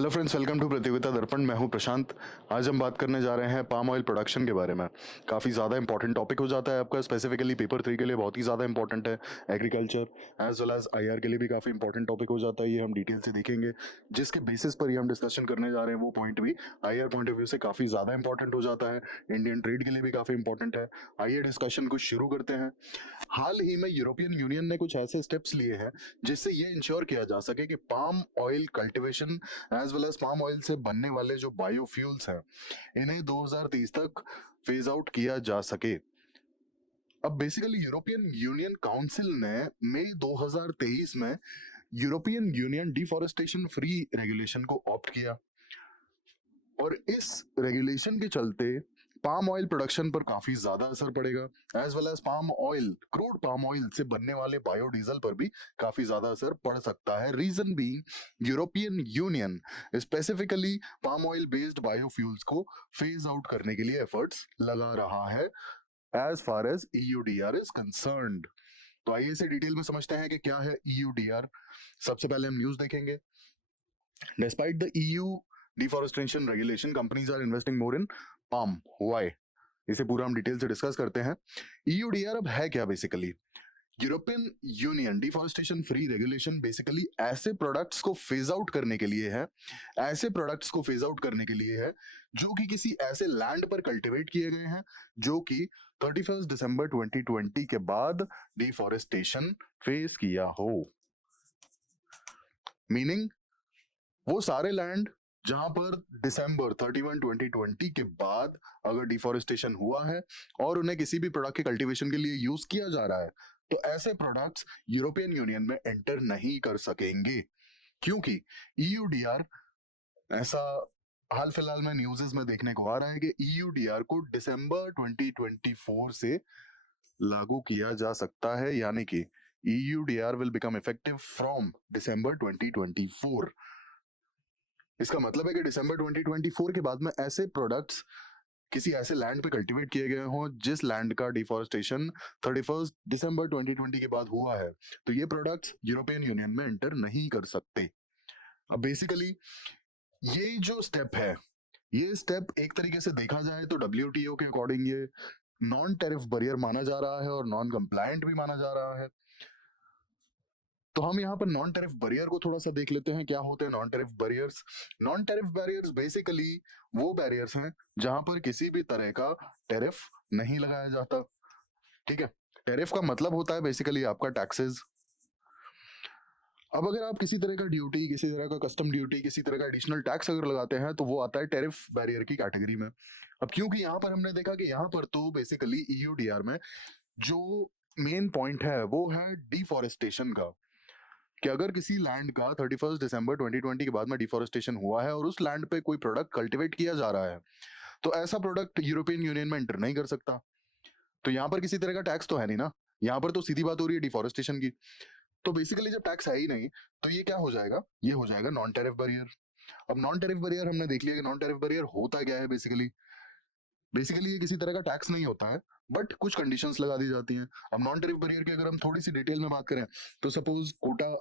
Hello friends, welcome to प्रतियोगिता दर्पण। मैं हूं प्रशांत। आज हम बात करने जा रहे हैं पाम ऑयल प्रोडक्शन के बारे में। काफ़ी ज़्यादा इंपॉर्टेंट टॉपिक हो जाता है आपका, स्पेसिफिकली पेपर 3 के लिए बहुत ही ज़्यादा इंपॉर्टेंट है। Agriculture as well as IR के लिए भी काफ़ी इंपॉर्टेंट टॉपिक हो जाता है। ये हम डिटेल से देखेंगे, जिसके बेसिस पर ही हम डिस्कशन करने जा रहे हैं। वो पॉइंट भी आईआर पॉइंट ऑफ व्यू से काफ़ी ज़्यादा इंपॉर्टेंट हो जाता है, इंडियन ट्रेड के लिए भी काफ़ी इंपॉर्टेंट है। आइए डिस्कशन को शुरू करते हैं। हाल ही में यूरोपियन यूनियन ने कुछ ऐसे स्टेप्स लिए हैं जिससे ये इंश्योर किया जा सके कि palm oil cultivation as well as palm oil से बनने वाले जो बायोफ्यूल्स हैं, इन्हें 2030 तक फेज आउट किया जा सके। अब बेसिकली यूरोपियन यूनियन काउंसिल ने मई 2023 में European union deforestation free regulation को ऑप्ट किया, और इस रेगुलेशन के चलते पाम ऑयल प्रोडक्शन पर काफी ज्यादा असर पड़ेगा, as well as palm oil, crude palm oil से बनने वाले बायोडीजल पर भी काफी ज्यादा असर पड़ सकता है। Reason being European union specifically palm oil based biofuels को फेज आउट करने के लिए एफर्ट्स लगा रहा है as far as EUDR is concerned. तो आइए इसे डिटेल में समझते हैं कि क्या है ईयूडीआर। सबसे पहले हम न्यूज देखेंगे। Despite the EU deforestation regulation, companies are investing more in palm. Why? इसे पूरा हम डिटेल से डिस्कस करते हैं। EUDR अब है क्या basically? European union deforestation free regulation basically ऐसे प्रोडक्ट्स को फेज आउट करने के लिए है, ऐसे प्रोडक्ट्स को फेज आउट करने के लिए है जो कि किसी ऐसे लैंड पर कल्टीवेट किए गए हैं जो कि 31 दिसंबर 2020 के बाद डिफॉरेस्टेशन फेस किया हो। मीनिंग वो सारे लैंड जहां पर दिसंबर 31 2020 के बाद अगर डिफॉरेस्टेशन हुआ है और उन्हें किसी भी प्रोडक्ट के कल्टीवेशन के लिए यूज किया जा रहा है, तो ऐसे प्रोडक्ट्स यूरोपियन यूनियन में एंटर नहीं कर सकेंगे, क्योंकि ईयूडीआर, ऐसा हाल फिलहाल में न्यूज़ में देखने को आ रहा है कि ईयूडीआर को दिसंबर 2024 से लागू किया जा सकता है, यानी कि EUDR will become effective from December 2024। इसका मतलब है कि दिसंबर 2024 के बाद में ऐसे प्रोडक्ट्स किसी ऐसे लैंड पे कल्टीवेट किए गए हों जिस लैंड का डिफॉरेस्टेशन 31 दिसंबर 2020 के बाद हुआ है, तो ये प्रोडक्ट्स यूरोपियन यूनियन में एंटर नहीं कर सकते। अब बेसिकली ये जो स्टेप है, ये स्टेप एक तरीके से देखा जाए तो डब्ल्यूटीओ के अकॉर्डिंग ये नॉन टेरिफ बैरियर माना जा रहा है और नॉन कंप्लायंट भी माना जा रहा है। तो हम यहाँ पर नॉन टेरिफ बैरियर को थोड़ा सा देख लेते हैं, क्या होते हैं non tariff barriers. Non tariff barriers basically वो बैरियर्स हैं जहां पर किसी भी तरह का टेरिफ नहीं लगाया जाता। ठीक है, टेरिफ का मतलब होता है बेसिकली आपका टैक्सेस। अब अगर आप किसी तरह का ड्यूटी, किसी तरह का कस्टम ड्यूटी, किसी तरह का एडिशनल टैक्स अगर लगाते हैं, तो वो आता है टेरिफ बैरियर की कैटेगरी में। अब क्योंकि यहाँ पर हमने देखा कि यहाँ पर तो बेसिकली ईयूडीआर में जो मेन पॉइंट है वो है डिफॉरेस्टेशन का, कि अगर किसी लैंड का 31 दिसंबर 2020 के बाद में डिफॉरेस्टेशन हुआ है और उस लैंड पे कोई प्रोडक्ट कल्टीवेट किया जा रहा है, तो ऐसा प्रोडक्ट यूरोपियन यूनियन में एंटर नहीं कर सकता। तो यहाँ पर किसी तरह का टैक्स तो है नहीं ना, यहाँ पर तो सीधी बात हो रही है डिफॉरेस्टेशन की। तो बेसिकली जब टैक्स है ही नहीं, तो ये क्या हो जाएगा, ये हो जाएगा नॉन टेरिफ बैरियर। अब नॉन टेरिफ बैरियर हमने देख लिया कि नॉन टेरिफ बैरियर होता क्या है। बेसिकली ये किसी तरह का टैक्स नहीं होता है, बट कुछ कंडीशंस लगा दी जाती हैं। अब नॉन टेरिफ बैरियर की अगर हम थोड़ी सी डिटेल में बात करें, तो सपोज कोटा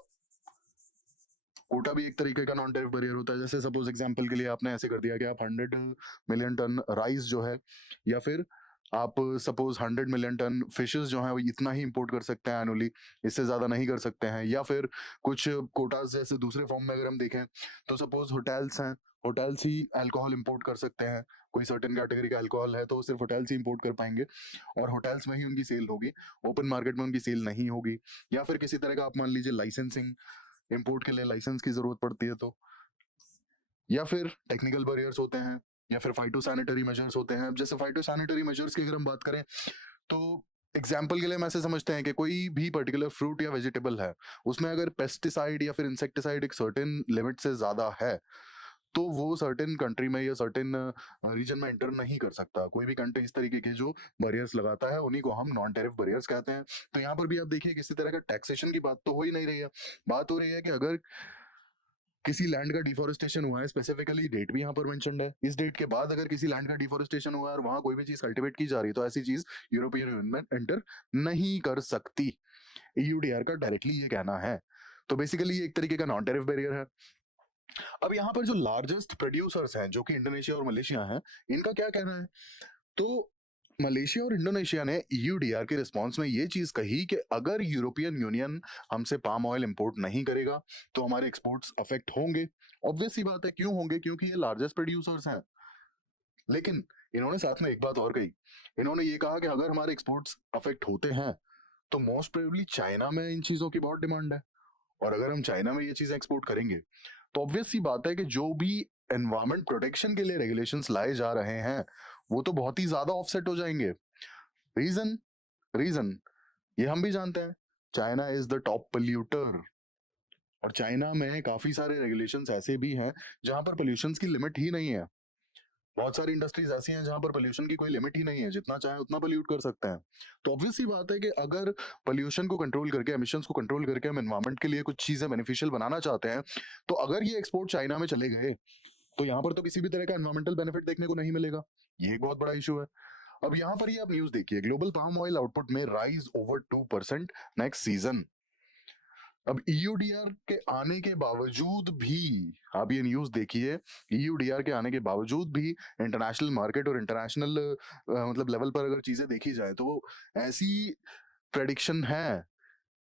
कोटा भी एक तरीके का नॉन टेरिफ बैरियर होता है। जैसे सपोज एग्जांपल के लिए आपने ऐसे कर दिया कि आप 100 मिलियन टन राइस जो है, या फिर आप सपोज 100 मिलियन टन फिशेस जो है वो इतना ही इंपोर्ट कर सकते हैं एनुअली, इससे ज्यादा नहीं कर सकते हैं। या फिर कुछ कोटास जैसे दूसरे फॉर्म में अगर हम देखें, तो सपोज होटल्स हैं, होटल्स ही अल्कोहल इंपोर्ट कर सकते हैं। कोई सर्टेन कैटेगरी का अल्कोहल है तो वो सिर्फ होटल्स ही इंपोर्ट कर पाएंगे और होटल्स में ही उनकी सेल होगी, ओपन मार्केट में उनकी सेल नहीं होगी। या फिर किसी तरह का आप मान लीजिए लाइसेंसिंग, इंपोर्ट के लिए लाइसेंस की जरूरत पड़ती है, तो या फिर टेक्निकल बैरियर्स होते हैं, या फिर फाइटो सैनिटरी मेजर्स होते हैं। अब जैसे फाइटो सैनिटरी मेजर्स की अगर हम बात करें, तो एग्जाम्पल के लिए हम ऐसे समझते हैं कि कोई भी पर्टिकुलर फ्रूट या वेजिटेबल है, उसमें अगर पेस्टिसाइड या फिर इंसेक्टिसाइड एक सर्टेन लिमिट से ज्यादा है, तो वो सर्टेन कंट्री में या सर्टेन रीजन में एंटर नहीं कर सकता। कोई भी कंट्री इस तरीके के जो बैरियर्स लगाता है उन्हीं को हम नॉन टेरिफ बैरियर्स कहते हैं। तो यहाँ पर भी आप देखिए किसी तरह का टैक्सेशन की बात तो हो ही नहीं रही है। बात हो रही है कि अगर किसी लैंड का डिफॉरेस्टेशन हुआ है, स्पेसिफिकली डेट भी यहाँ पर मेंशन्ड है, इस डेट के बाद अगर किसी लैंड का डिफॉरेस्टेशन हुआ है और वहां कोई भी चीज कल्टीवेट की जा रही है, तो ऐसी चीज यूरोपियन यूनियन में एंटर नहीं कर सकती। ईयूडीआर का डायरेक्टली ये कहना है। तो बेसिकली ये एक तरीके का नॉन टेरिफ बैरियर है। अब यहाँ पर जो लार्जेस्ट प्रोड्यूसर्स हैं जो कि इंडोनेशिया और मलेशिया हैं, इनका क्या कहना है? तो मलेशिया और इंडोनेशिया ने ईयूडीआर के रिस्पांस में ये चीज कही कि अगर यूरोपियन यूनियन हमसे पाम ऑयल इंपोर्ट नहीं करेगा तो हमारे एक्सपोर्ट्स अफेक्ट होंगे। ऑब्वियस सी बात है, क्यों होंगे? क्योंकि ये लार्जेस्ट प्रोड्यूसर्स हैं। लेकिन इन्होंने साथ में एक बात और कही। इन्होंने ये कहा कि अगर हमारे एक्सपोर्ट्स अफेक्ट होते हैं तो मोस्ट प्रोबेबली चाइना में इन चीजों की बहुत डिमांड है, और अगर हम चाइना में ये चीजें एक्सपोर्ट करेंगे तो ऑब्वियस सी बात है कि जो भी एनवायरमेंट प्रोटेक्शन के लिए रेगुलेशंस लाए जा रहे हैं वो तो बहुत ही ज्यादा ऑफसेट हो जाएंगे। रीजन रीजन ये हम भी जानते हैं, China is the top polluter. और चाइना में काफी सारे रेगुलेशंस ऐसे भी हैं जहां पर पोल्यूशन की लिमिट ही नहीं है। बहुत सारी इंडस्ट्रीज ऐसी हैं जहां पर पोल्यूशन की कोई लिमिट ही नहीं है, जितना चाहे उतना पोल्यूट कर सकते हैं। तो ऑब्वियस सी बात है कि अगर पोल्यूशन को कंट्रोल करके, एमिशंस को कंट्रोल करके हम एनवायरमेंट के लिए कुछ चीजें बेनिफिशियल बनाना चाहते हैं, तो अगर ये एक्सपोर्ट चाइना में चले गए तो यहाँ पर तो किसी भी तरह का एनवायरमेंटल बेनिफिट देखने को नहीं मिलेगा। ये एक बहुत बड़ा इशू है। अब यहाँ पर ये आप न्यूज देखिए, ग्लोबल पाम ऑयल आउटपुट में राइज ओवर 2% नेक्स्ट सीजन। अब ईयूडीआर के आने के बावजूद भी, आप ये न्यूज देखिए, ईयूडीआर के आने के बावजूद भी इंटरनेशनल मार्केट और इंटरनेशनल मतलब लेवल पर अगर चीजें देखी जाए तो वो ऐसी प्रेडिक्शन है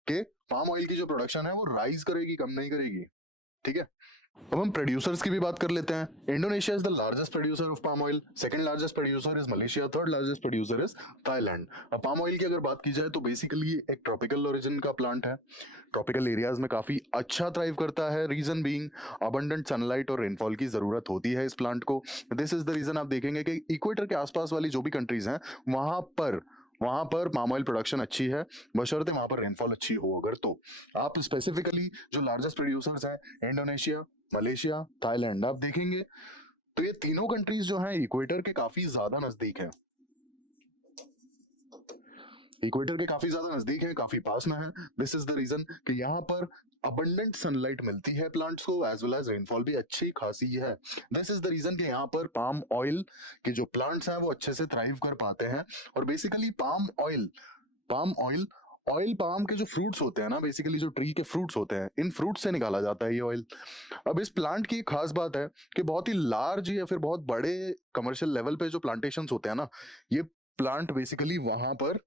कि पाम ऑयल की जो प्रोडक्शन है वो राइज करेगी, कम नहीं करेगी। ठीक है। अब हम प्रोड्यूसर्स की भी बात कर लेते हैं। Indonesia is the largest producer of palm oil, second largest producer is Malaysia, third largest producer is Thailand. अब पाम ऑयल की अगर बात की जाए तो बेसिकली एक ट्रॉपिकल ओरिजिन का प्लांट है, ट्रॉपिकल एरियाज में काफी अच्छा थ्राइव करता है। रीजन बीइंग अबंडेंट सनलाइट और रेनफॉल की जरूरत होती है इस प्लांट को। दिस इज द रीजन आप देखेंगे कि इक्वेटर के आसपास वाली जो भी कंट्रीज हैं वहां पर पाम ऑयल प्रोडक्शन अच्छी है, बशर्ते वहां पर रेनफॉल अच्छी हो। अगर तो आप स्पेसिफिकली जो लार्जेस्ट प्रोड्यूसर्स हैं, इंडोनेशिया, मलेशिया, थाईलैंड, आप देखेंगे तो ये तीनों कंट्रीज जो हैं इक्वेटर के काफी ज्यादा नजदीक हैं। इक्वेटर के काफी ज्यादा नजदीक है, काफी पास में है। दिस इज द रीजन कि यहाँ पर अबंडेंट सनलाइट मिलती है प्लांट्स को, एज वेल एज रेनफॉल भी अच्छी खासी है। दिस इज द रीजन कि यहाँ पर पाम ऑयल के जो प्लांट्स हैं वो अच्छे से थ्राइव कर पाते हैं। और basically palm oil oil palm के जो फ्रूट्स होते हैं ना, बेसिकली जो ट्री के फ्रूट्स होते हैं, इन फ्रूट्स से निकाला जाता है ये ऑयल। अब इस प्लांट की एक खास बात है कि बहुत ही लार्ज या फिर बहुत बड़े कमर्शियल लेवल पे जो प्लांटेशंस होते हैं ना, ये प्लांट बेसिकली वहां पर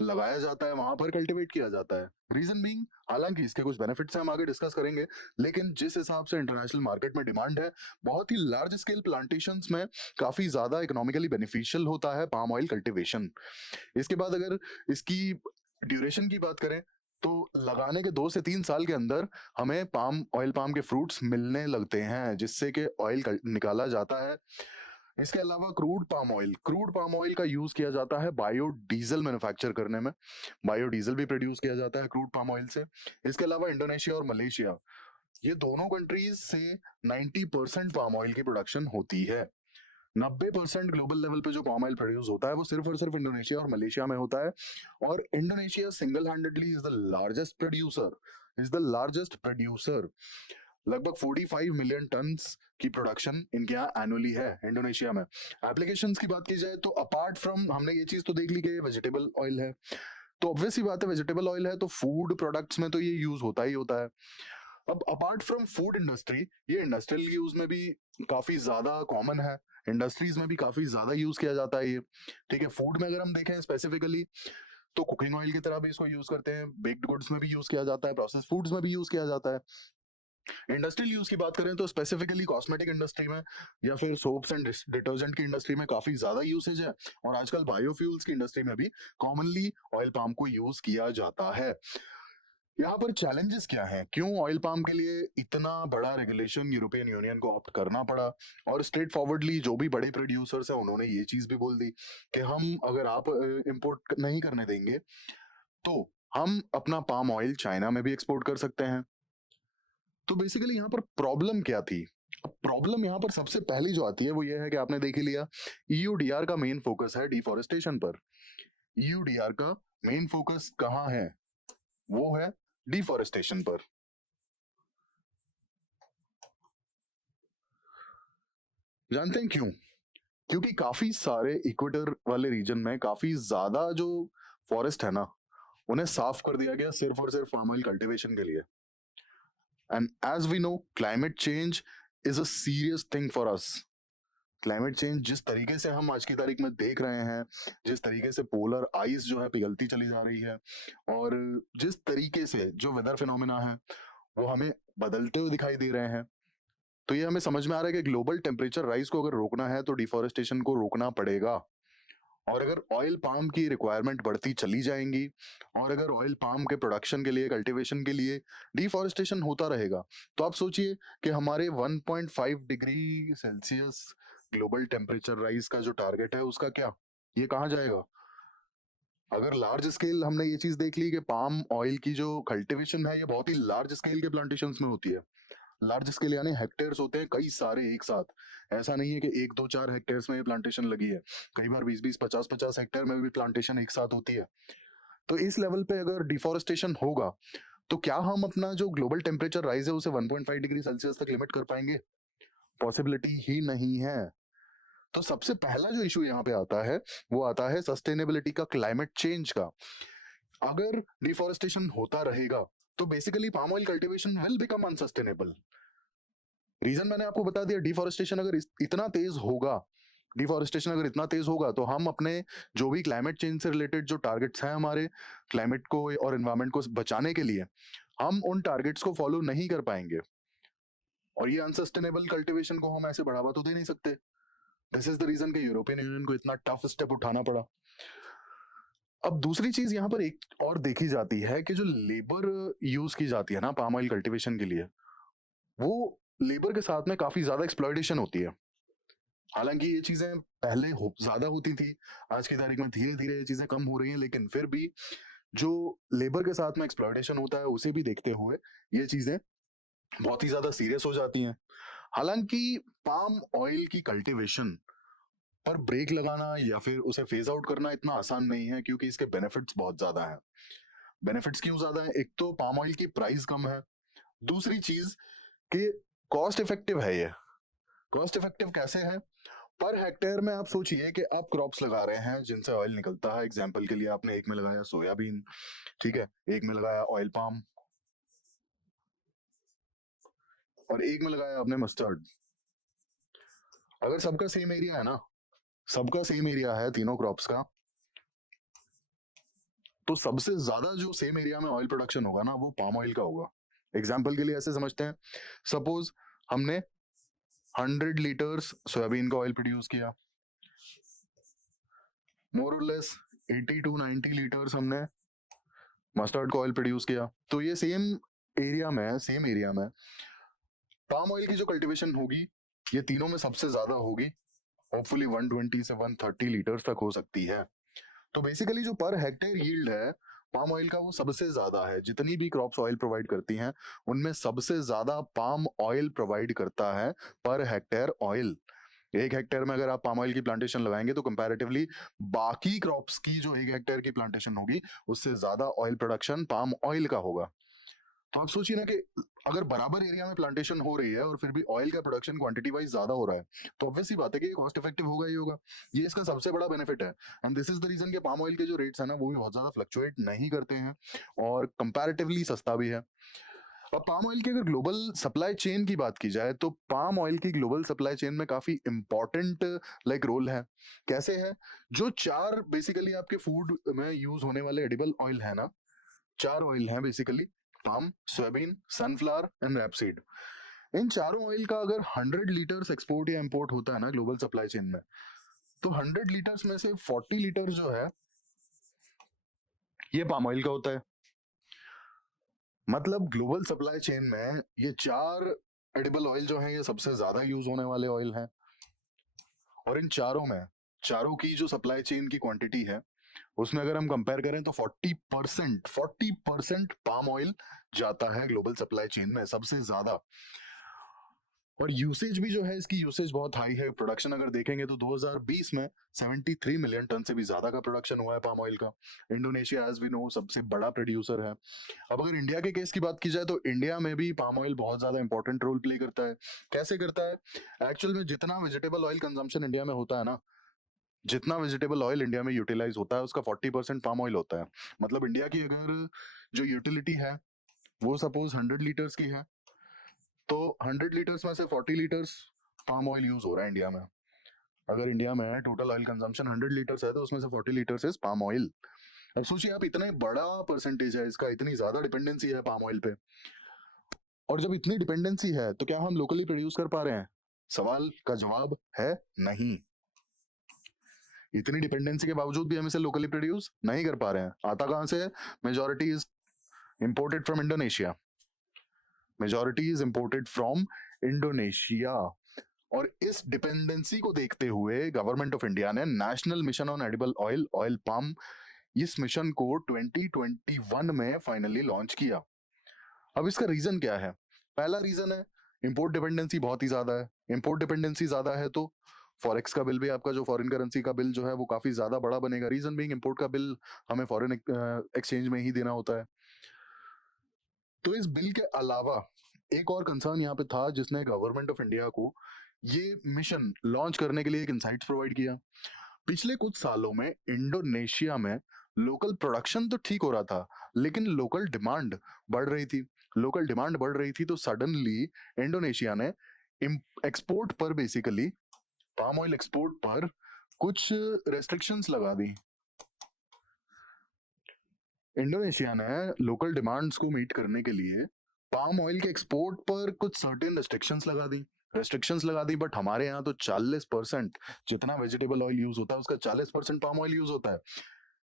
लगाया जाता है, वहां पर कल्टीवेट किया जाता है। रीजन बीइंग, हालांकि इसके कुछ बेनिफिट्स हैं, हम आगे डिस्कस करेंगे, लेकिन जिस हिसाब से इंटरनेशनल मार्केट में डिमांड है, बहुत ही लार्ज स्केल प्लांटेशंस में काफी ज्यादा इकोनॉमिकली बेनिफिशियल होता है पाम ऑयल कल्टीवेशन। इसके बाद अगर इसकी ड्यूरेशन की बात करें तो लगाने के 2 से 3 साल के अंदर हमें पाम के फ्रूट्स मिलने लगते हैं, जिससे कि ऑयल निकाला जाता है। इसके अलावा क्रूड पाम ऑयल का यूज किया जाता है बायोडीजल मैन्युफैक्चर करने में। बायोडीजल भी प्रोड्यूस किया जाता है क्रूड पाम ऑयल से। इसके अलावा इंडोनेशिया और मलेशिया, ये दोनों कंट्रीज से 90% पाम ऑयल की प्रोडक्शन होती है। 90% ग्लोबल लेवल पे जो पाम ऑयल प्रोड्यूस होता है वो सिर्फ और सिर्फ इंडोनेशिया और मलेशिया में होता है। और Indonesia single handedly is the largest producer. लगभग 45 मिलियन टन्स की प्रोडक्शन इनके यहाँ एनुअली है इंडोनेशिया में। एप्लीकेशंस की बात की जाए तो अपार्ट फ्रॉम, हमने ये चीज तो देख ली कि वेजिटेबल ऑयल है, तो ऑब्वियस ही बात है वेजिटेबल ऑयल है तो फूड प्रोडक्ट्स में तो ये यूज होता ही होता है। अब अपार्ट फ्रॉम फूड इंडस्ट्री, ये इंडस्ट्रियल यूज में भी काफी ज्यादा कॉमन है, इंडस्ट्रीज में भी काफी ज्यादा यूज किया जाता है ये। ठीक है। फूड में अगर हम देखें स्पेसिफिकली तो कुकिंग ऑयल की तरह भी इसको यूज करते हैं, बेक्ड गुड्स में भी यूज किया जाता है, प्रोसेस फूड्स में भी यूज किया जाता है। इंडस्ट्रियल यूज की बात करें तो स्पेसिफिकली कॉस्मेटिक इंडस्ट्री में या फिर सोप्स एंड डिटर्जेंट की इंडस्ट्री में काफी ज्यादा यूसेज है। और आजकल बायोफ्यूल्स की इंडस्ट्री में भी कॉमनली ऑयल पाम को यूज किया जाता है। यहाँ पर चैलेंजेस क्या हैं, क्यों ऑयल पाम के लिए इतना बड़ा रेगुलेशन यूरोपियन यूनियन को ऑप्ट करना पड़ा? और स्ट्रेट फॉरवर्डली जो भी बड़े प्रोड्यूसर्स हैं उन्होंने ये चीज भी बोल दी कि हम, अगर आप इंपोर्ट नहीं करने देंगे तो हम अपना पाम ऑयल चाइना में भी एक्सपोर्ट कर सकते हैं। तो बेसिकली यहाँ पर प्रॉब्लम क्या थी? प्रॉब्लम यहाँ पर सबसे पहली जो आती है वो ये है कि आपने देख ही लिया, ईयूडीआर का मेन फोकस है डिफॉरेस्टेशन पर। ईयूडीआर का मेन फोकस कहाँ है? वो है डिफॉरेस्टेशन पर। जानते हैं क्यों? क्योंकि काफी सारे इक्वेटर वाले रीजन में काफी ज्यादा जो फॉरेस्ट है ना, उन्हें साफ कर दिया गया सिर्फ और सिर्फ पाम ऑयल कल्टीवेशन के लिए। And as we know climate change is a serious thing for us. Climate change जिस तरीके से हम आज की तारीख में देख रहे हैं, जिस तरीके से पोलर आइस जो है पिघलती चली जा रही है, और जिस तरीके से जो वेदर फिनोमेना है वो हमें बदलते हुए दिखाई दे रहे हैं, तो ये हमें समझ में आ रहा है कि ग्लोबल टेम्परेचर राइज को अगर रोकना है तो डिफोरेस्टेशन को रोकना पड़ेगा। और अगर ऑयल पाम की रिक्वायरमेंट बढ़ती चली जाएंगी, और अगर ऑयल पाम के प्रोडक्शन के लिए, कल्टीवेशन के लिए डिफॉरेस्टेशन होता रहेगा, तो आप सोचिए कि हमारे 1.5 degree Celsius global temperature rise का जो टारगेट है उसका क्या, ये कहाँ जाएगा। अगर लार्ज स्केल हमने ये चीज देख ली कि पाम ऑयल की जो कल्टीवेशन है ये बहुत ही लार्ज स्केल के प्लांटेशन में होती है। लार्ज स्केल यानी हेक्टेयर्स होते हैं कई सारे एक साथ। ऐसा नहीं है कि 1 2 4 हेक्टेयर्स में ये प्लांटेशन लगी है, कई बार 20 20 50 50 हेक्टेयर में भी प्लांटेशन एक साथ होती है। तो इस लेवल पे अगर डिफोरेस्टेशन होगा तो क्या हम अपना जो ग्लोबल टेम्परेचर राइज है उसे 1.5 डिग्री सेल्सियस तक लिमिट कर पाएंगे? पॉसिबिलिटी ही नहीं है। तो सबसे पहला जो इशू यहाँ पे आता है वो आता है सस्टेनेबिलिटी का, क्लाइमेट चेंज का। अगर डिफोरेस्टेशन होता रहेगा तो basically palm oil cultivation will become unsustainable. Reason मैंने आपको बता दिया, डिफोरेस्टेशन अगर इतना तेज होगा, डिफोरेस्टेशन अगर इतना तेज होगा तो हम अपने जो भी क्लाइमेट चेंज से रिलेटेड जो टारगेट्स हैं हमारे क्लाइमेट को और एनवायरनमेंट को बचाने के लिए, हम उन टारगेट्स को फॉलो नहीं कर पाएंगे। और ये अनसस्टेनेबल कल्टीवेशन को हम ऐसे बढ़ावा तो दे नहीं सकते। दिस इज द रीजन कि यूरोपियन यूनियन को इतना टफ स्टेप उठाना पड़ा। अब दूसरी चीज यहाँ पर एक और देखी जाती है कि जो लेबर यूज की जाती है ना पाम ऑयल कल्टीवेशन के लिए, वो लेबर के साथ में काफी ज्यादा एक्सप्लॉयटेशन होती है। हालांकि ये चीजें पहले ज्यादा होती थी, आज की तारीख में धीरे धीरे ये चीजें कम हो रही हैं, लेकिन फिर भी जो लेबर के साथ में एक्सप्लॉयटेशन होता है उसे भी देखते हुए ये चीजें बहुत ही ज्यादा सीरियस हो जाती हैं। हालांकि पाम ऑयल की कल्टीवेशन पर ब्रेक लगाना या फिर उसे फेज आउट करना इतना आसान नहीं है, क्योंकि इसके बेनिफिट्स बहुत ज्यादा हैं। बेनिफिट्स क्यों ज्यादा है? एक तो पाम ऑयल की प्राइस कम है, दूसरी चीज कि कॉस्ट इफेक्टिव है ये। कॉस्ट इफेक्टिव कैसे है? पर हेक्टेयर में आप सोचिए कि आप क्रॉप्स लगा रहे हैं जिनसे ऑयल निकलता है। एग्जांपल के लिए आपने एक में लगाया सोयाबीन, ठीक है, एक में लगाया ऑयल पाम, और एक में लगाया आपने मस्टर्ड। अगर सबका सेम एरिया है ना, सबका सेम एरिया है तीनों क्रॉप्स का, तो सबसे ज्यादा जो सेम एरिया में ऑयल प्रोडक्शन होगा ना वो पाम ऑयल का होगा। एग्जाम्पल के लिए ऐसे समझते हैं, सपोज हमने 100 लीटर्स सोयाबीन का ऑयल प्रोड्यूस किया, मोर और लेस 80 to 90 लीटर्स हमने मस्टर्ड का ऑयल प्रोड्यूस किया। तो ये सेम एरिया में पाम ऑयल की जो कल्टीवेशन होगी ये तीनों में सबसे ज्यादा होगी, होपफुली 120 से 130 लीटर्स तक हो सकती है। तो बेसिकली जो पर हेक्टेयर यील्ड है पाम ऑयल का वो सबसे ज्यादा है। जितनी भी क्रॉप्स ऑयल प्रोवाइड करती हैं उनमें सबसे ज्यादा पाम ऑयल प्रोवाइड करता है पर हेक्टेयर ऑयल। 1 हेक्टेयर में अगर आप पाम ऑयल की प्लांटेशन लगाएंगे तो कंपैरेटिवली बाकी क्रॉप्स की जो 1 हेक्टेयर की प्लांटेशन होगी उससे ज्यादा ऑयल प्रोडक्शन पाम ऑयल का होगा। तो आप सोचिए ना कि अगर बराबर एरिया में प्लांटेशन हो रही है और फिर भी ऑयल का प्रोडक्शन क्वांटिटी वाइज ज्यादा हो रहा है, तो ऑब्वियस सी बात है कि ये कॉस्ट इफेक्टिव होगा ही होगा। ये इसका सबसे बड़ा बेनिफिट है। And this is the reason कि पाम ऑयल के जो रेट्स है ना वो भी बहुत ज्यादा फ्लक्चुएट नहीं करते हैं और कंपैरेटिवली सस्ता भी है। अब पाम ऑयल की अगर ग्लोबल सप्लाई चेन की बात की जाए तो पाम ऑयल की ग्लोबल सप्लाई चेन में काफी इंपॉर्टेंट रोल है। कैसे है? जो 4 बेसिकली आपके फूड में यूज होने वाले एडिबल ऑयल है ना, 4 ऑयल हैं basically, palm, soybean, sunflower and rapeseed. इन चारों ऑयल का अगर 100 लीटर्स एक्सपोर्ट या इंपोर्ट होता है ना ग्लोबल सप्लाई चेन में, तो 100 लीटर्स में से 40 लीटर जो है ये पाम ऑयल का होता है। मतलब ग्लोबल सप्लाई चेन में ये 4 एडिबल ऑयल जो है ये सबसे ज्यादा यूज होने वाले ऑयल हैं। और इन चारों की जो सप्लाई चेन की क्वांटिटी है उसमें अगर हम कंपेयर करें तो 40% पाम ऑयल जाता है ग्लोबल सप्लाई चेन में सबसे ज्यादा। और यूसेज भी जो है इसकी यूसेज बहुत हाई है। प्रोडक्शन अगर देखेंगे तो 2020 में 73 मिलियन टन से भी ज्यादा का प्रोडक्शन हुआ है पाम ऑयल का। इंडोनेशिया एज वी नो सबसे बड़ा प्रोड्यूसर है। अब अगर इंडिया के केस की बात की जाए तो इंडिया में भी पाम ऑयल बहुत ज्यादा इंपॉर्टेंट रोल प्ले करता है। कैसे करता है? एक्चुअल में जितना वेजिटेबल ऑयल कंजम्पशन इंडिया में होता है ना, जितना वेजिटेबल ऑयल इंडिया में यूटिलाइज होता है उसका 40% पाम ऑयल होता है। मतलब इंडिया की अगर जो यूटिलिटी है वो सपोज 100 लीटर्स की है, तो 100 लीटर्स में से 40 लीटर्स पाम ऑयल यूज हो रहा है इंडिया में। अगर इंडिया में टोटल ऑयल कंजम्पशन 100 लीटर्स है तो उसमें से 40 लीटर्स इज पाम ऑयल। अब सोचिए आप, इतना बड़ा परसेंटेज है इसका, इतनी ज्यादा डिपेंडेंसी है पाम ऑयल पे, और जब इतनी डिपेंडेंसी है तो क्या हम लोकली प्रोड्यूस कर पा रहे हैं? सवाल का जवाब है नहीं। इतनी डिपेंडेंसी के बावजूद भी हम इसे लोकली प्रोड्यूस नहीं कर पा रहे हैं। आता कहां से है? Majority is imported from Indonesia. Majority is imported from Indonesia. और इस डिपेंडेंसी को देखते हुए गवर्नमेंट ऑफ इंडिया ने national mission on edible oil, oil palm, इस मिशन को 2021 में फाइनली लॉन्च किया। अब इसका रीजन क्या है? पहला रीजन है इंपोर्ट डिपेंडेंसी बहुत ही ज्यादा है। इंपोर्ट डिपेंडेंसी ज्यादा है तो फॉरेक्स का बिल भी, आपका जो फॉरेन करेंसी का बिल जो है वो काफी ज्यादा बड़ा बनेगा। रीजन बीइंग इंपोर्ट का बिल हमें फॉरेन एक्सचेंज में ही देना होता है। तो इस बिल के अलावा एक और कंसर्न यहाँ पे था जिसने गवर्नमेंट ऑफ इंडिया को ये मिशन लॉन्च करने के लिए एक इंसाइट्स प्रोवाइड किया। पिछले कुछ सालों में इंडोनेशिया में लोकल प्रोडक्शन तो ठीक हो रहा था, लेकिन लोकल डिमांड बढ़ रही थी। लोकल डिमांड बढ़ रही थी तो सडनली इंडोनेशिया ने एक्सपोर्ट पर, बेसिकली पाम ऑयल एक्सपोर्ट पर कुछ रेस्ट्रिक्शंस लगा दी। इंडोनेशिया ने लोकल डिमांड्स को मीट करने के लिए पाम ऑयल के एक्सपोर्ट पर कुछ सर्टेन रेस्ट्रिक्शंस लगा दी। बट हमारे यहाँ तो 40% जितना वेजिटेबल ऑयल यूज होता है उसका 40% पाम ऑयल यूज होता है।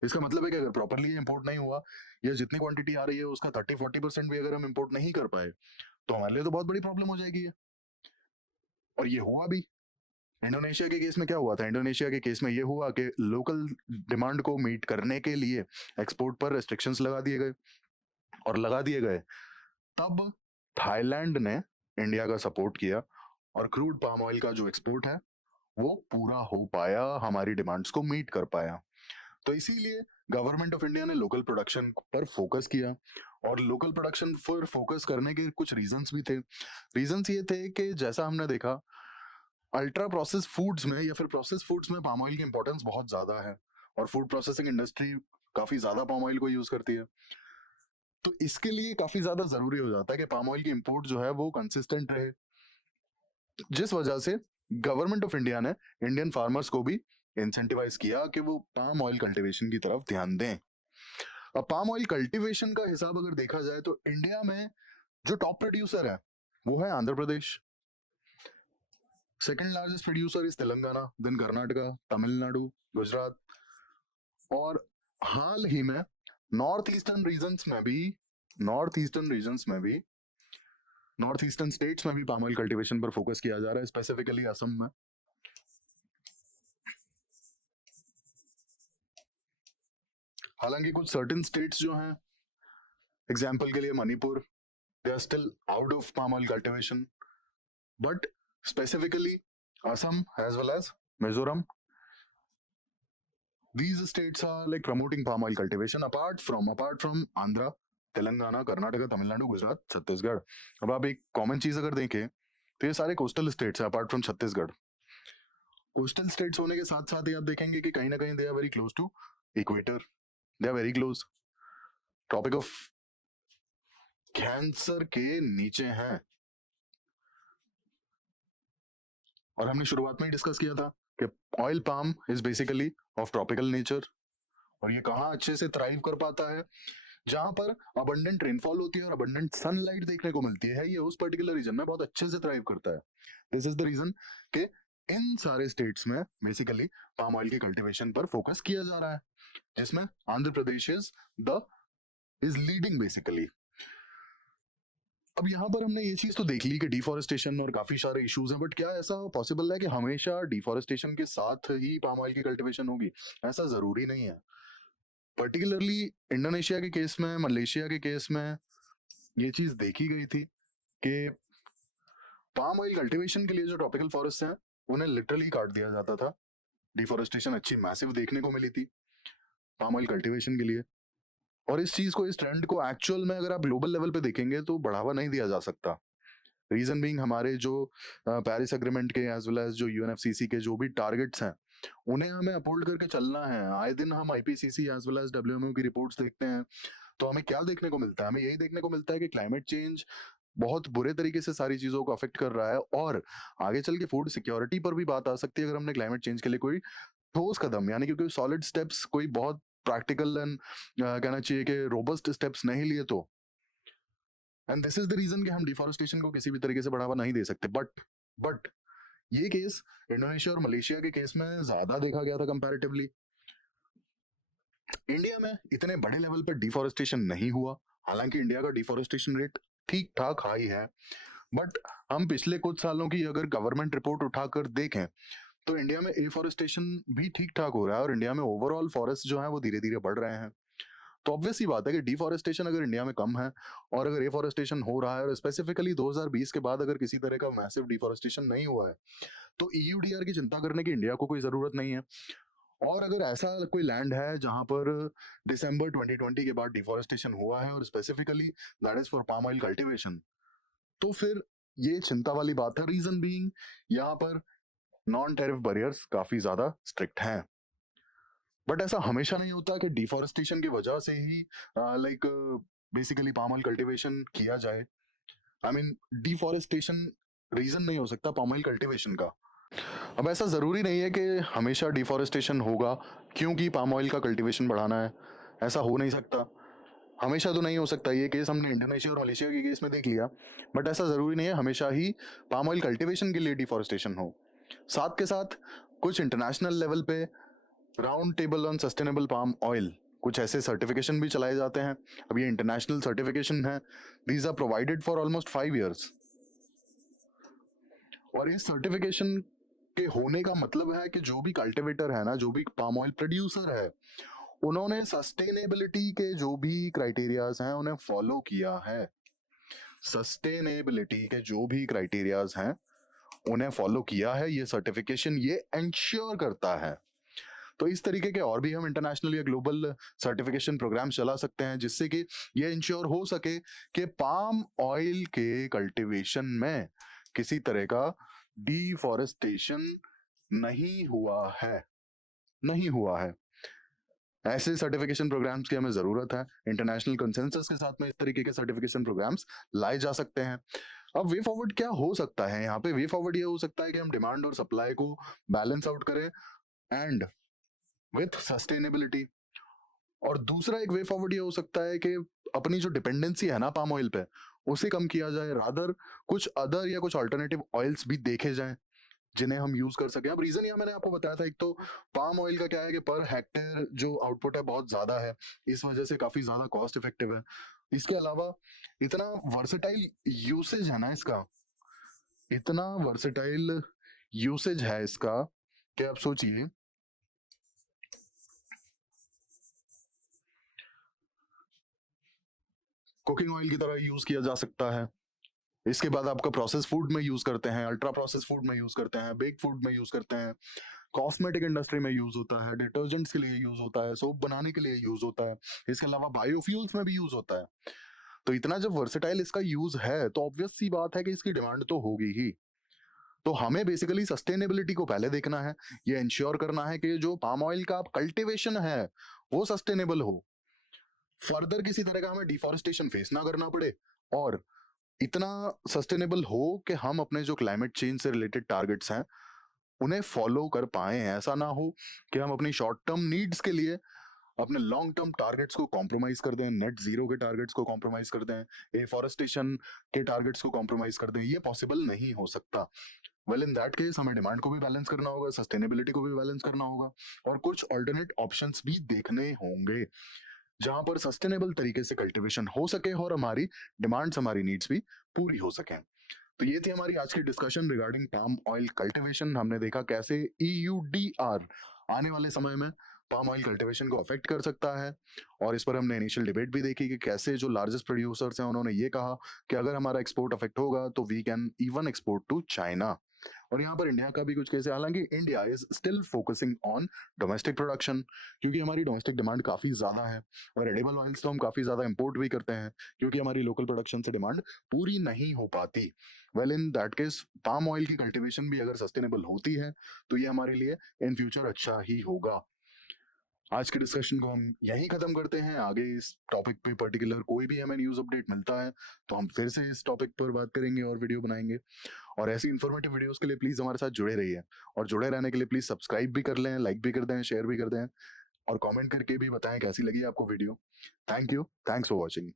इसका मतलब है कि अगर प्रॉपरली इंपोर्ट नहीं हुआ या जितनी क्वांटिटी आ रही है उसका 30-40% भी अगर हम इंपोर्ट नहीं कर पाए तो हमारे लिए तो बहुत बड़ी प्रॉब्लम हो जाएगी ये। और ये हुआ भी। इंडोनेशिया के केस में क्या हुआ था? इंडोनेशिया के केस में ये हुआ कि लोकल डिमांड को मीट करने के लिए एक्सपोर्ट पर रेस्ट्रिक्शंस लगा दिए गए, और लगा दिए गए तब थाईलैंड ने इंडिया का सपोर्ट किया और क्रूड पाम ऑयल का जो एक्सपोर्ट है वो पूरा हो पाया, हमारी डिमांड्स को मीट कर पाया। तो इसीलिए गवर्नमेंट ऑफ इंडिया ने लोकल प्रोडक्शन पर फोकस किया। और लोकल प्रोडक्शन पर फोकस करने के कुछ रीजंस भी थे। रीजंस ये थे कि जैसा हमने देखा, अल्ट्रा प्रोसेस फूड्स में या फिर प्रोसेस फूड्स में पाम ऑयल की इंपॉर्टेंस बहुत ज्यादा है, और फूड प्रोसेसिंग इंडस्ट्री काफी ज्यादा पाम ऑयल को यूज करती है। तो इसके लिए काफी ज्यादा जरूरी हो जाता है कि पाम ऑयल की इंपोर्ट जो है वो कंसिस्टेंट रहे, जिस वजह से गवर्नमेंट ऑफ इंडिया ने इंडियन फार्मर्स को भी इंसेंटिवाइज किया कि वो पाम ऑयल कल्टीवेशन की तरफ ध्यान दें। अब पाम ऑयल कल्टीवेशन का हिसाब अगर देखा जाए तो इंडिया में जो टॉप प्रोड्यूसर है वो है Andhra Pradesh. Second largest producer is Telangana, then Karnataka, Tamil Nadu, Gujarat. और हाल ही में नॉर्थ ईस्टर्न रीजन्स में भी, नॉर्थ ईस्टर्न स्टेट्स में भी पाम ऑयल कल्टीवेशन पर फोकस किया जा रहा है, स्पेसिफिकली असम में। हालांकि कुछ सर्टेन स्टेट्स जो हैं, एग्जाम्पल के लिए Manipur, they are still out of palm oil cultivation, but specifically Assam as well as Mizoram, these states are like promoting palm oil cultivation apart from Andhra, Telangana, Karnataka, Tamil Nadu, Gujarat, Chhattisgarh. अब आप एक कॉमन चीज अगर देखें तो ये सारे कोस्टल स्टेट्स हैं apart from Chhattisgarh. Coastal states होने के साथ साथ ही आप देखेंगे कि कहीं ना कहीं they are very close to equator, they are very close, tropic of cancer के नीचे हैं। और हमने शुरुआत में ही डिस्कस किया था कि oil palm is basically of tropical nature, और ये कहाँ अच्छे से थ्राइव कर पाता है? जहां पर अबंडेंट रेनफॉल होती है और अबंडेंट सनलाइट देखने को मिलती है, ये उस पर्टिकुलर रीजन में बहुत अच्छे से थ्राइव करता है। दिस इज द रीजन कि इन सारे स्टेट्स में बेसिकली पाम ऑयल की कल्टीवेशन पर फोकस किया जा रहा है, जिसमें Andhra Pradesh is leading basically. अब यहाँ पर हमने ये चीज तो देख ली कि डिफॉरेस्टेशन और काफी सारे इश्यूज हैं, बट क्या ऐसा पॉसिबल है कि हमेशा डिफॉरेस्टेशन के साथ ही पाम ऑयल की कल्टीवेशन होगी? ऐसा जरूरी नहीं है। पर्टिकुलरली इंडोनेशिया के केस में, मलेशिया के केस में ये चीज देखी गई थी कि पाम ऑयल कल्टीवेशन के लिए जो ट्रॉपिकल फॉरेस्ट हैं उन्हें लिटरली काट दिया जाता था। डिफॉरेस्टेशन अच्छी मैसिव देखने को मिली थी पाम ऑयल कल्टीवेशन के लिए। और इस चीज को, इस ट्रेंड को एक्चुअल में अगर आप ग्लोबल लेवल पे देखेंगे तो बढ़ावा नहीं दिया जा सकता। रीजन बीइंग हमारे जो पेरिस एग्रीमेंट के एज वेल एज जो यूएनएफसीसी के जो भी टारगेट्स हैं उन्हें हमें अपहोल्ड करके चलना है। आए दिन हम IPCC as well as WMO की रिपोर्ट्स देखते हैं तो हमें क्या देखने को मिलता है? हमें यही देखने को मिलता है कि क्लाइमेट चेंज बहुत बुरे तरीके से सारी चीज़ों को अफ़ेक्ट कर रहा है और आगे चल के फूड सिक्योरिटी पर भी बात आ सकती है अगर हमने क्लाइमेट चेंज के लिए कोई ठोस कदम यानी कि कोई सॉलिड स्टेप्स कोई बहुत प्रैक्टिकल एंड कहना चाहिए कि रोबस्ट स्टेप्स नहीं लिए तो। And this is the reason कि हम डिफॉरेस्टेशन को किसी भी तरीके से बढ़ावा नहीं दे सकते। बट ये केस इंडोनेशिया और मलेशिया के केस में ज़्यादा देखा गया था कंपैरेटिवली। इंडिया में इतने बड़े लेवल पर डिफॉरेस्टेशन नहीं हुआ, हालांकि इंडिया का डिफॉरेस्टेशन रेट ठीक ठाक हाई है। बट हम पिछले कुछ सालों की अगर गवर्नमेंट रिपोर्ट उठाकर देखें तो इंडिया में एफॉरेस्टेशन भी ठीक ठाक हो रहा है और इंडिया में ओवरऑल फॉरेस्ट जो है वो धीरे धीरे बढ़ रहे हैं। तो ऑब्वियस ही बात है कि डिफॉरेस्टेशन अगर इंडिया में कम है और अगर एफॉरेस्टेशन हो रहा है और स्पेसिफिकली 2020 के बाद अगर किसी तरह का मैसिव डिफॉरेस्टेशन नहीं हुआ है तो ईयूडीआर की चिंता करने की इंडिया को कोई जरूरत नहीं है। और अगर ऐसा कोई लैंड है जहां पर दिसंबर 2020 के बाद डिफॉरेस्टेशन हुआ है और specifically that is for palm oil cultivation, तो फिर ये चिंता वाली बात है। रीजन बीइंग यहाँ पर नॉन टेरिफ बैरियर्स काफी ज्यादा स्ट्रिक्ट हैं। बट ऐसा हमेशा नहीं होता कि डिफॉरेस्टेशन की वजह से ही like basically palm oil cultivation किया जाए। आई मीन डिफॉरेस्टेशन रीजन नहीं हो सकता पाम ऑयल कल्टीवेशन का। अब ऐसा ज़रूरी नहीं है कि हमेशा डिफॉरेस्टेशन होगा क्योंकि पाम ऑयल का कल्टीवेशन बढ़ाना है, ऐसा हो नहीं सकता। हमेशा तो नहीं हो सकता, ये केस हमने इंडोनेशिया और मलेशिया के केस में देख लिया। बट ऐसा ज़रूरी नहीं है हमेशा ही पाम ऑयल कल्टीवेशन के लिए डिफॉरेस्टेशन हो। साथ के साथ कुछ इंटरनेशनल लेवल पे round table on sustainable palm oil कुछ ऐसे सर्टिफिकेशन भी चलाए जाते हैं। अब ये इंटरनेशनल सर्टिफिकेशन है, these are provided for almost 5 years। और इस सर्टिफिकेशन के होने का मतलब है कि जो भी कल्टीवेटर है ना, जो भी पाम ऑयल प्रोड्यूसर है, उन्होंने सस्टेनेबिलिटी के जो भी क्राइटेरियाज हैं उन्हें फॉलो किया है। सस्टेनेबिलिटी के जो भी क्राइटेरियाज हैं उन्हें फॉलो किया है। ये सर्टिफिकेशन ये एंश्योर करता है। तो इस तरीके के और भी हम इंटरनेशनल या ग्लोबल सर्टिफिकेशन प्रोग्राम चला सकते हैं जिससे कि ये इंश्योर हो सके कि पाम ऑयल के कल्टीवेशन में किसी तरह का डिफॉरेस्टेशन नहीं हुआ है, नहीं हुआ है। ऐसे सर्टिफिकेशन प्रोग्राम्स की हमें जरूरत है। इंटरनेशनल कंसेंसस के साथ में इस तरीके के सर्टिफिकेशन प्रोग्राम्स लाए जा सकते हैं। अब वे फॉरवर्ड क्या हो सकता है यहाँ पे? वे फॉरवर्ड ये हो सकता है कि हम डिमांड और सप्लाई को बैलेंस आउट करें एंड विथ सस्टेनेबिलिटी। और दूसरा एक वे फॉरवर्ड ये हो सकता है कि अपनी जो डिपेंडेंसी है ना पाम ऑयल पे उसे कम किया जाए, रादर कुछ अदर या कुछ अल्टरनेटिव ऑयल्स भी देखे जाएं जिन्हें हम यूज कर सकें। अब रीजन यह मैंने आपको बताया था, एक तो पाम ऑयल का क्या है कि पर हेक्टेयर जो आउटपुट है बहुत ज्यादा है, इस वजह से काफी ज्यादा कॉस्ट इफेक्टिव है। इसके अलावा इतना वर्सेटाइल यूसेज है ना इसका, इतना वर्सेटाइल यूसेज है इसका कि आप सोचिए कुकिंग ऑयल की तरह यूज किया जा सकता है। इसके बाद आपका प्रोसेस फूड में यूज करते हैं, अल्ट्रा प्रोसेस फूड में यूज करते हैं, बेक फूड में यूज करते हैं, कॉस्मेटिक इंडस्ट्री में यूज होता है, डिटर्जेंट्स के लिए यूज होता है, सोप बनाने के लिए यूज होता है। इसके अलावा बायोफ्यूल्स में भी यूज होता है। तो इतना जब वर्सेटाइल इसका यूज है तो ऑब्वियस सी बात है कि इसकी डिमांड तो होगी ही। तो हमें बेसिकली सस्टेनेबिलिटी को पहले देखना है, ये इंश्योर करना है कि जो पाम ऑयल का कल्टीवेशन है वो सस्टेनेबल हो, फर्दर किसी तरह का हमें डिफॉरेस्टेशन फेस ना करना पड़े और इतना सस्टेनेबल हो कि हम अपने जो क्लाइमेट चेंज से रिलेटेड टारगेट्स हैं उन्हें फॉलो कर पाए। ऐसा ना हो कि हम अपनी शॉर्ट टर्म नीड्स के लिए अपने लॉन्ग टर्म टारगेट्स को कॉम्प्रोमाइज कर दें, नेट जीरो के टारगेट्स को कॉम्प्रोमाइज कर दें, एफॉरेस्टेशन के टारगेट्स को कॉम्प्रोमाइज कर दें। ये पॉसिबल नहीं हो सकता। वेल इन दैट केस हमें डिमांड को भी बैलेंस करना होगा, सस्टेनेबिलिटी को भी बैलेंस करना होगा और कुछ ऑल्टरनेट ऑप्शंस भी देखने होंगे जहां पर सस्टेनेबल तरीके से कल्टीवेशन हो सके और हमारी डिमांड्स, हमारी नीड्स भी पूरी हो सकें। तो ये थी हमारी आज की discussion regarding palm oil cultivation. हमने देखा कैसे ईयूडीआर आने वाले समय में पाम ऑयल कल्टीवेशन को अफेक्ट कर सकता है और इस पर हमने इनिशियल डिबेट भी देखी कि कैसे जो लार्जेस्ट प्रोड्यूसर्स हैं उन्होंने ये कहा कि अगर हमारा एक्सपोर्ट अफेक्ट होगा तो we can even export to China. और यहाँ पर इंडिया का भी कुछ केस है, हालांकि India is still focusing on domestic production क्योंकि हमारी डोमेस्टिक डिमांड काफी ज्यादा है और एडिबल ऑयल्स तो हम काफी ज्यादा इंपोर्ट भी करते हैं क्योंकि हमारी लोकल प्रोडक्शन से डिमांड पूरी नहीं हो पाती। Well in that case palm oil की कल्टीवेशन भी अगर सस्टेनेबल होती है तो ये हमारे लिए इन फ्यूचर अच्छा ही होगा। आज के डिस्कशन को हम यहीं खत्म करते हैं। आगे इस टॉपिक पे पर्टिकुलर कोई भी हमें न्यूज़ अपडेट मिलता है तो हम फिर से इस टॉपिक पर बात करेंगे और वीडियो बनाएंगे। और ऐसी इन्फॉर्मेटिव वीडियोस के लिए प्लीज़ हमारे साथ जुड़े रहिए, और जुड़े रहने के लिए प्लीज़ सब्सक्राइब भी कर लें, लाइक भी कर दें, शेयर भी कर दें, और कमेंट करके भी बताएं कैसी लगी आपको video. Thank you, thanks for watching.